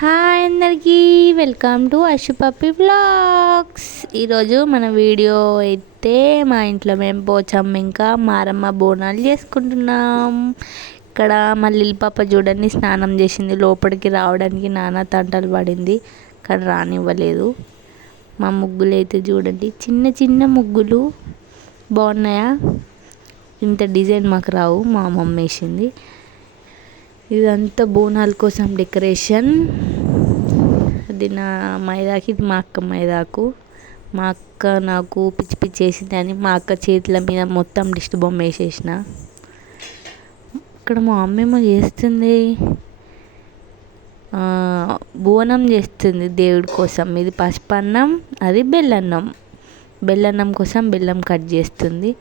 Hi అందరికీ, welcome to Ashu puppy vlogs. ఈరోజు మన వీడియో అయితే మా ఇంట్లో మేము పోచమ్మ ఇంకా మారమ్మ బోనాలు చేసుకుంటున్నాం. ఇక్కడ మా లిల్ పాప చూడండి స్నానం చేసింది. లోపలికి రావడానికి నానా తంటలు పడింది కానీ రానివ్వలేదు. మా ముగ్గులు అయితే చూడండి, చిన్న చిన్న ముగ్గులు బాగున్నాయా. ఇంత డిజైన్ మాకు రావు, మా మమ్మీ వేసింది. ఇదంతా బోనాల కోసం డెకరేషన్. అది నా మైదాకి, ఇది మా అక్క మైదాకు. మా అక్క నాకు పిచ్చి పిచ్చి వేసింది అని మా అక్క చేతుల మీద మొత్తం దిష్టి బొమ్మ వేసేసిన. ఇక్కడ మా అమ్మేమో చేస్తుంది, బోనం చేస్తుంది దేవుడి కోసం. ఇది పసుపన్నం, అది బెల్లన్నం. బెల్లన్నం కోసం బెల్లం కట్ చేస్తుంది.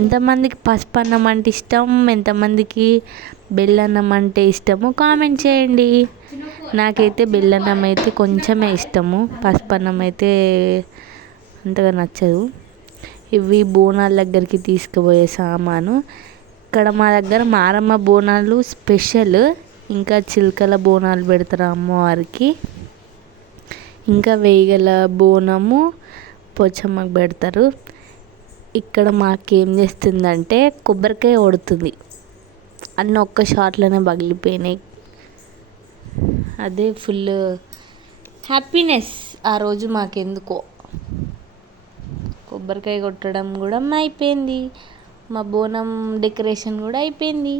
ఎంతమందికి పసుపన్నం అంటే ఇష్టం, ఎంతమందికి బెల్లన్నం అంటే ఇష్టమో కామెంట్ చేయండి. నాకైతే బెల్లన్నం అయితే కొంచెమే ఇష్టము, పసుపన్నం అయితే అంతగా నచ్చదు. ఇవి బోనాల దగ్గరికి తీసుకుపోయే సామాను. ఇక్కడ మా దగ్గర మారమ్మ బోనాలు స్పెషల్. ఇంకా చిలుకల బోనాలు పెడతారు అమ్మవారికి. ఇంకా వేగల బోనము పోచమ్మకు పెడతారు. ఇక్కడ మాకేం చేస్తుందంటే కొబ్బరికాయ కొడుతుంది. అన్నీ ఒక్క షాట్లోనే పగిలిపోయినాయి. అదే ఫుల్ హ్యాపీనెస్ ఆ రోజు మాకెందుకో. కొబ్బరికాయ కొట్టడం కూడా అయిపోయింది. మా బోనం డెకరేషన్ కూడా అయిపోయింది.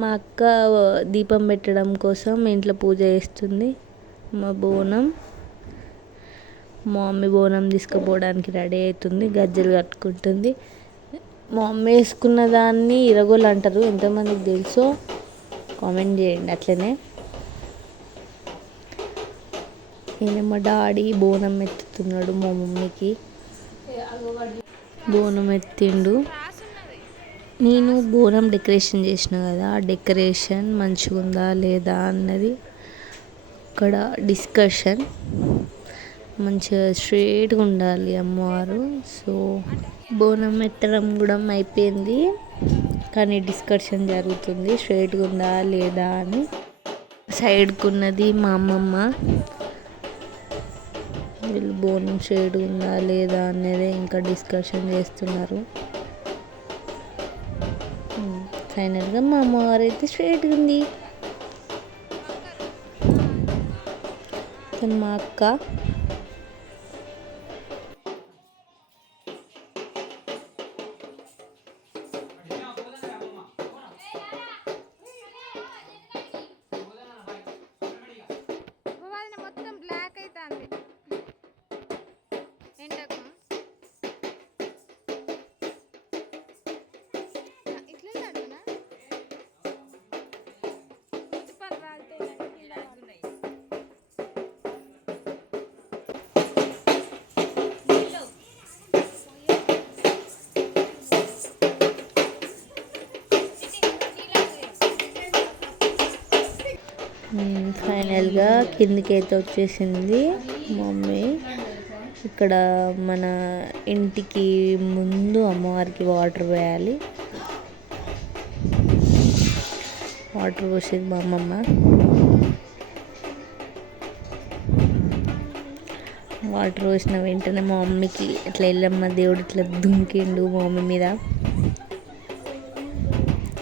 మా అక్క దీపం పెట్టడం కోసం ఇంట్లో పూజ చేస్తుంది. మా బోనం, మా మమ్మీ బోనం తీసుకుపోవడానికి రెడీ అవుతుంది, గజ్జలు కట్టుకుంటుంది. మా మమ్మీ వేసుకున్న దాన్ని ఇరగోలు అంటారు, ఎంతమందికి తెలుసో కామెంట్ చేయండి. అట్లనే ఈయన మా డాడీ బోనం ఎత్తుతున్నాడు. మా మమ్మీకి బోనం ఎత్తిండు. నేను బోనం డెకరేషన్ చేసిన కదా, ఆ డెకరేషన్ మంచిగా ఉందా లేదా అన్నది ఇక్కడ డిస్కషన్. మంచిగా స్ట్రేట్గా ఉండాలి అమ్మవారు. సో బోనం ఎత్తడం కూడా అయిపోయింది కానీ డిస్కషన్ జరుగుతుంది, స్ట్రేట్గా ఉందా లేదా అని. సైడ్కు ఉన్నది మా అమ్మమ్మ. వీళ్ళు బోనం స్ట్రేట్గా ఉందా లేదా అనేది ఇంకా డిస్కషన్ చేస్తున్నారు. ఫైనల్గా మా అమ్మవారు అయితే స్ట్రేట్గా ఉంది. మా అక్క ఫైనల్గా కిందికైతే వచ్చేసింది మమ్మీ. ఇక్కడ మన ఇంటికి ముందు అమ్మవారికి వాటర్ పోయాలి. వాటర్ పోసేది మా అమ్మమ్మ. వాటర్ పోసిన వెంటనే మా మమ్మీకి ఇట్లా ఎల్లమ్మ దేవుడు ఇట్లా దుంకిండు మా మమ్మీ మీద.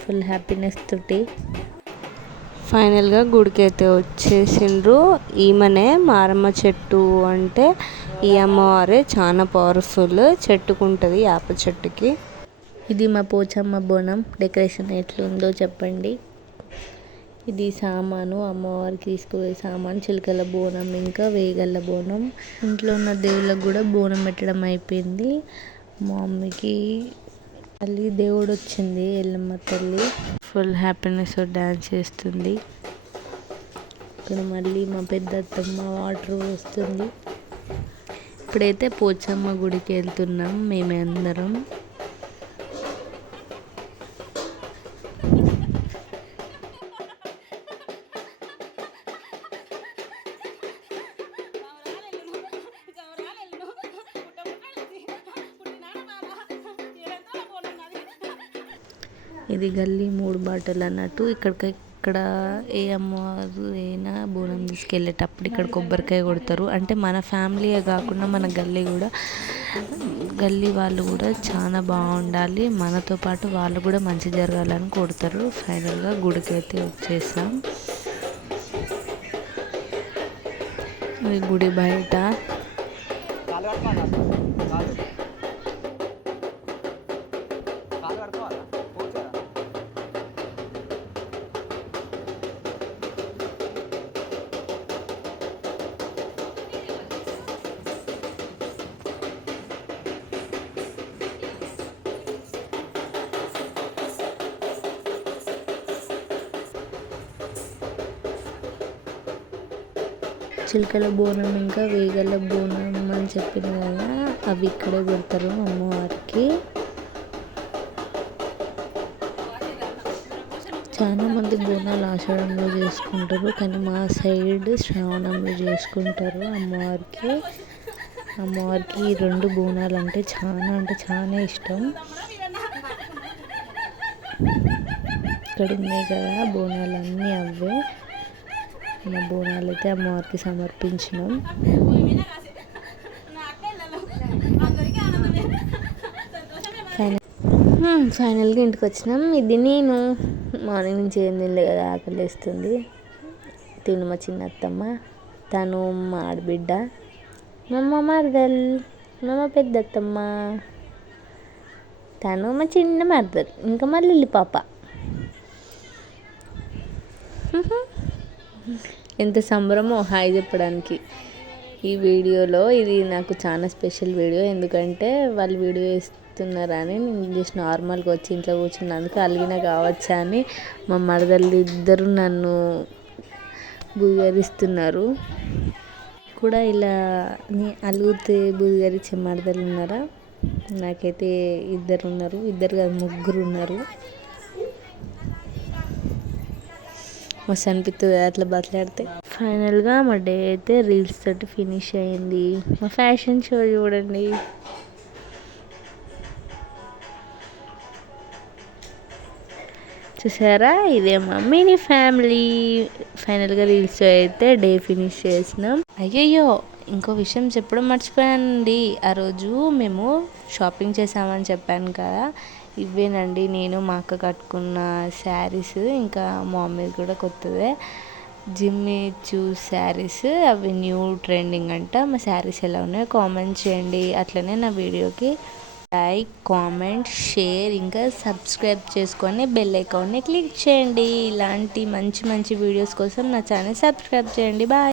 ఫుల్ హ్యాపీనెస్ తోటి ఫైనల్గా గుడికి అయితే వచ్చేసిండ్రు. ఈమెనే మారమ్మ చెట్టు అంటే ఈ అమ్మవారే చాలా పవర్ఫుల్. చెట్టుకుంటుంది, వేప చెట్టుకి. ఇది మా పోచమ్మ బోనం డెకరేషన్ ఎట్లుందో చెప్పండి. ఇది సామాను, అమ్మవారికి తీసుకుపోయే సామాను, చిలుకల బోనం ఇంకా వేగల్ల బోనం. ఇంట్లో ఉన్న దేవుళ్ళకి కూడా బోనం పెట్టడం అయిపోయింది. మా మమ్మీకి తల్లి దేవుడు వచ్చింది, ఎల్లమ్మ తల్లి. ఫుల్ హ్యాపీనెస్ డ్యాన్స్ చేస్తుంది. ఇక్కడ మళ్ళీ మా పెద్ద అత్తమ్మ వాటర్ వస్తుంది. ఇప్పుడైతే పోచమ్మ గుడికి వెళ్తున్నాం మేమే అందరం. ఇది గల్లీ 3 బాటలు అన్నట్టు. ఇక్కడికి ఇక్కడ ఏ అమ్మవారు అయినా బోనం తీసుకెళ్ళేటప్పుడు ఇక్కడ కొబ్బరికాయ కొడతారు. అంటే మన ఫ్యామిలీయే కాకుండా మన గల్లీ వాళ్ళు కూడా చాలా బాగుండాలి, మనతో పాటు వాళ్ళు కూడా మంచి జరగాలని కొడతారు. ఫైనల్గా గుడికి అయితే వచ్చేసాం. గుడి బయట చిలకల బోనం ఇంకా వేగల బోనం అని చెప్పింది కదా, అవి ఇక్కడే పెడతారు అమ్మవారికి. చాలా మంది బోనాలు ఆషాఢంలో చేసుకుంటారు, కానీ మా సైడ్ శ్రావణంలో చేసుకుంటారు అమ్మవారికి. అమ్మవారికి ఈ 2 బోనాలు అంటే చాలా ఇష్టం. ఇక్కడ ఉన్నాయి కదా బోనాలు, అన్నీ అవే. మా బోనాలు అయితే అమ్మవారికి సమర్పించినాం. ఫైనల్గా ఇంటికి వచ్చినాం. ఇది నేను మార్నింగ్ నుంచి ఏం తినలే కదా, ఆకలి వేస్తుంది. తిను మా చిన్న అత్తమ్మ, తను మా ఆడబిడ్డ, మా మరదల్, మా పెద్ద అత్తమ్మ, తను మా చిన్న మరదల్, ఇంకా మా లిల్లి పాప. ఎంత సంబరమో హాయ్ చెప్పడానికి. ఈ వీడియోలో ఇది నాకు చాలా స్పెషల్ వీడియో, ఎందుకంటే వాళ్ళు వీడియో ఇస్తున్నారని నేను జస్ట్ నార్మల్గా వచ్చి ఇంట్లో కూర్చున్నందుకు అలిగిన కావచ్చా అని మా మరదలు ఇద్దరు నన్ను బుగరిస్తున్నారు. కూడా ఇలా అలుగుతే బుగరిచ్చే మరదలు ఉన్నారా? నాకైతే ఇద్దరు ఉన్నారు, ఇద్దరు కాదు 3 ఉన్నారు. మస్తు అనిపిస్తుంది అట్లా బతలాడితే. ఫైనల్గా మా డే అయితే రీల్స్ తోటి ఫినిష్ అయింది. మా ఫ్యాషన్ షో చూడండి. చూసారా, ఇదే మా మినీ ఫ్యామిలీ. ఫైనల్గా రీల్స్ అయితే డే ఫినిష్ చేసినాం. అయ్యయ్యో, ఇంకో విషయం చెప్పడం మర్చిపోయానండి. ఆ రోజు మేము షాపింగ్ చేసామని చెప్పాను కదా, ఇవేనండి నేను మా అక్క కట్టుకున్న శారీస్. ఇంకా మా మమ్మీది కూడా కొత్తదే జిమ్మి చూస్ శారీస్. అవి న్యూ ట్రెండింగ్ అంట. మా శారీస్ ఎలా ఉన్నాయో కామెంట్ చేయండి. అట్లనే నా వీడియోకి లైక్, కామెంట్, షేర్, ఇంకా సబ్స్క్రైబ్ చేసుకొని బెల్ ఐకాన్ని క్లిక్ చేయండి. ఇలాంటి మంచి వీడియోస్ కోసం నా ఛానల్ సబ్స్క్రైబ్ చేయండి. బాయ్.